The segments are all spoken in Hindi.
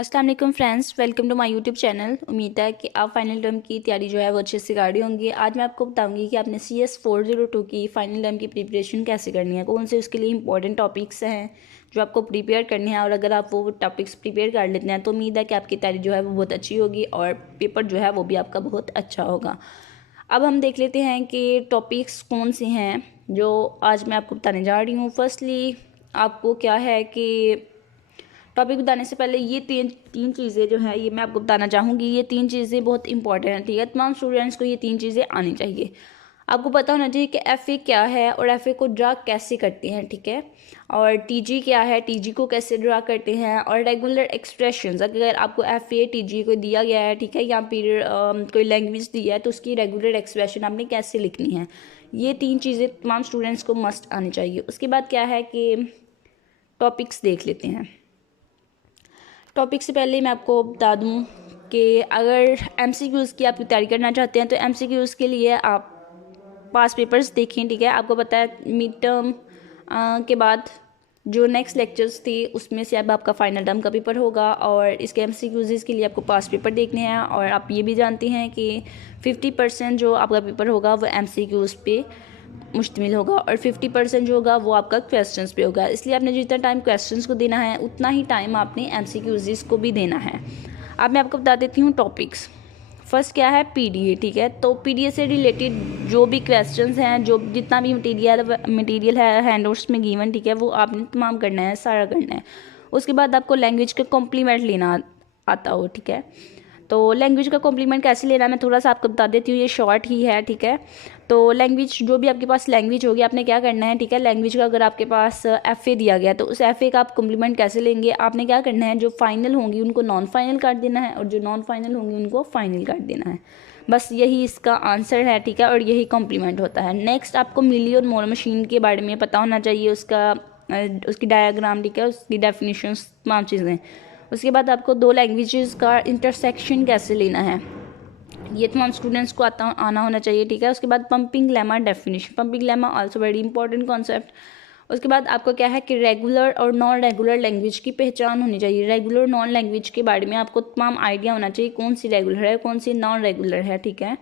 अस्सलाम वालेकुम friends, welcome to my YouTube channel. उम्मीद है कि आप फाइनल टर्म की तैयारी जो है वो अच्छे से कर रही होंगी। आज मैं आपको बताऊंगी कि आपने CS 402 की फाइनल टर्म की प्रिपरेशन कैसे करनी है, कौन से उसके लिए इंपॉर्टेंट टॉपिक्स हैं जो आपको प्रिपेयर करने हैं। और अगर आप वो टॉपिक्स प्रिपेयर कर लेते हैं तो उम्मीद है कि आपकी तैयारी जो है वो बहुत अच्छी होगी और पेपर जो है वो भी आपका बहुत अच्छा होगा। अब हम देख लेते हैं कि टॉपिक्स कौन से हैं जो आज मैं आपको बताने जा रही हूँ। फर्स्टली आपको क्या है कि टॉपिक बताने से पहले ये तीन चीज़ें जो है ये मैं आपको बताना चाहूँगी। ये तीन चीज़ें बहुत इंपॉर्टेंट हैं, ठीक है। तमाम स्टूडेंट्स को ये तीन चीज़ें आनी चाहिए। आपको पता होना चाहिए कि FA क्या है और FA को ड्रा कैसे करते हैं, ठीक है। और TG क्या है, TG को कैसे ड्रा करते हैं। और रेगुलर एक्सप्रेशंस, अगर आपको FA TG को दिया गया है, ठीक है, या फिर कोई लैंग्वेज दिया है तो उसकी रेगुलर एक्सप्रेशन आपने कैसे लिखनी है। ये तीन चीज़ें तमाम स्टूडेंट्स को मस्ट आनी चाहिए। उसके बाद क्या है कि टॉपिक्स देख लेते हैं। टॉपिक से पहले मैं आपको बता दूं कि अगर MCQs की आप तैयारी करना चाहते हैं तो MCQs के लिए आप पास पेपर्स देखें, ठीक है। आपको पता है मिड टर्म के बाद जो नेक्स्ट लेक्चर्स थे उसमें से अब आपका फाइनल टर्म का पेपर होगा और इसके MCQs के लिए आपको पास पेपर देखने हैं। और आप ये भी जानते हैं कि 50% जो आपका पेपर होगा वो MCQs पे मुश्तमिल होगा और 50% जो होगा वो आपका क्वेश्चंस पे होगा। इसलिए आपने जितना टाइम क्वेश्चंस को देना है उतना ही टाइम आपने MCQs को भी देना है। अब मैं आपको बता देती हूँ टॉपिक्स। फर्स्ट क्या है, PDA, ठीक है। तो PDA से रिलेटेड जो भी क्वेश्चंस हैं, जो जितना भी मटेरियल है हैंडआउट्स में गिवन, ठीक है, वो आपने तमाम करना है, सारा करना है। उसके बाद आपको लैंग्वेज का कॉम्प्लीमेंट लेना आता हो, ठीक है। तो लैंग्वेज का कॉम्प्लीमेंट कैसे लेना है मैं थोड़ा सा आपको बता देती हूँ, ये शॉर्ट ही है, ठीक है। तो लैंग्वेज, जो भी आपके पास लैंग्वेज होगी आपने क्या करना है, ठीक है। लैंग्वेज का अगर आपके पास FA दिया गया तो उस FA का आप कॉम्प्लीमेंट कैसे लेंगे, आपने क्या करना है, जो फाइनल होंगी उनको नॉन फाइनल कर देना है और जो नॉन फाइनल होंगी उनको फाइनल कर देना है। बस यही इसका आंसर है, ठीक है, और यही कॉम्प्लीमेंट होता है। नेक्स्ट आपको मिली और मोर मशीन के बारे में पता होना चाहिए, उसकी डायग्राम, ठीक है, उसकी डेफिनेशन, तमाम चीज़ें। उसके बाद आपको दो लैंग्वेजेस का इंटरसेक्शन कैसे लेना है ये तमाम स्टूडेंट्स को आना होना चाहिए, ठीक है। उसके बाद pumping lemma definition, pumping lemma also very important concept. उसके बाद आपको क्या है कि रेगुलर और नॉन रेगुलर लैंग्वेज की पहचान होनी चाहिए। रेगुलर नॉन लैंग्वेज के बारे में आपको तमाम आइडिया होना चाहिए, कौन सी रेगुलर है कौन सी नॉन रेगुलर है, ठीक है।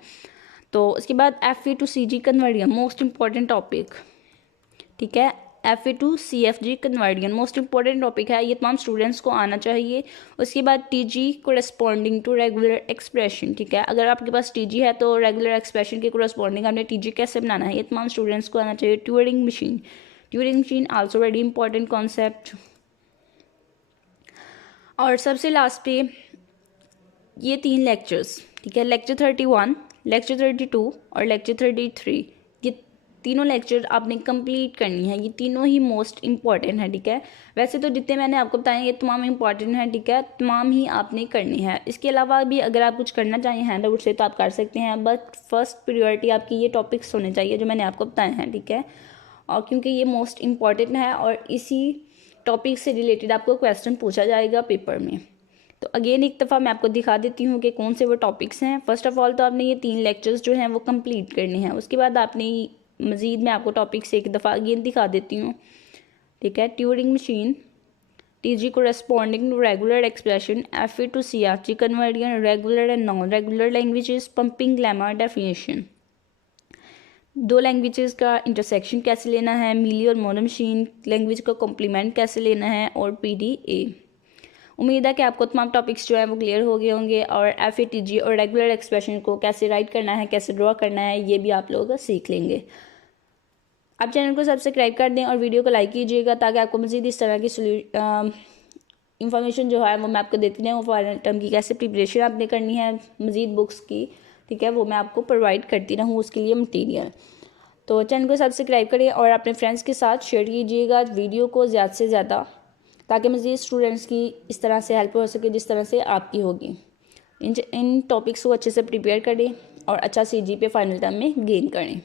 तो उसके बाद FA to CG conversion, most important topic, ठीक है। FA to CFG conversion most important topic है, ये तमाम स्टूडेंट्स को आना चाहिए। उसके बाद TG corresponding to regular expression, ठीक है। अगर आपके पास TG है तो रेगुलर एक्सप्रेशन के कोरेस्पॉन्डिंग आपने TG कैसे बनाना है ये तमाम स्टूडेंट्स को आना चाहिए। Turing machine also very important concept. और सबसे लास्ट पे ये तीन लेक्चर्स, ठीक है, लेक्चर 31, लेक्चर 32 और लेक्चर 33, ये तीनों लेक्चर आपने कंप्लीट करनी है। ये तीनों ही मोस्ट इंपॉर्टेंट है, ठीक है। वैसे तो जितने मैंने आपको बताए ये तमाम इंपॉर्टेंट हैं, ठीक है, तमाम ही आपने करनी है। इसके अलावा भी अगर आप कुछ करना चाहें हैंडआउट से तो आप कर सकते हैं, बट फर्स्ट प्रायोरिटी आपकी ये टॉपिक्स होने चाहिए जो मैंने आपको बताए हैं, ठीक है। और क्योंकि ये मोस्ट इंपॉर्टेंट है और इसी टॉपिक से रिलेटेड आपको क्वेश्चन पूछा जाएगा पेपर में। तो अगेन एक दफ़ा मैं आपको दिखा देती हूँ कि कौन से वो टॉपिक्स हैं। फर्स्ट ऑफ ऑल तो आपने ये तीन लेक्चर्स जो हैं वो कंप्लीट करने हैं। उसके बाद आपने मज़ीद मैं आपको टॉपिक्स एक दफ़ा अगेन दिखा देती हूँ, ठीक है। Turing machine, TG corresponding to regular expression, FA to CFG conversion, regular and non regular languages, pumping lemma definition, दो लैंग्वेजेस का इंटरसेक्शन कैसे लेना है, मिली और मोनो मशीन लैंग्वेज का कॉम्प्लीमेंट कैसे लेना है, और PDA। उम्मीद है कि आपको तमाम टॉपिक्स जो है वो क्लियर हो गए होंगे और FA TG और रेगुलर एक्सप्रेशन को कैसे राइट करना है, कैसे ड्रॉ करना है, ये भी आप लोग सीख लेंगे। आप चैनल को सब्सक्राइब कर दें और वीडियो को लाइक कीजिएगा ताकि आपको मज़ीद इस तरह की इंफॉर्मेशन जो है वो मैं आपको देती रहूँ। फाइनल टर्म की कैसे प्रिपरेशन आपने करनी है, मज़ीद बुक्स की, ठीक है, वो मैं आपको प्रोवाइड करती रहूँ, उसके लिए मटीरियल। तो चैनल को सब्सक्राइब करें और अपने फ्रेंड्स के साथ शेयर कीजिएगा वीडियो को ज़्यादा से ज़्यादा, ताकि मज़ीद स्टूडेंट्स की इस तरह से हेल्प हो सके जिस तरह से आपकी होगी। इन टॉपिक्स को अच्छे से प्रिपेयर करें और अच्छा CG पे फाइनल टर्म में गेन करें।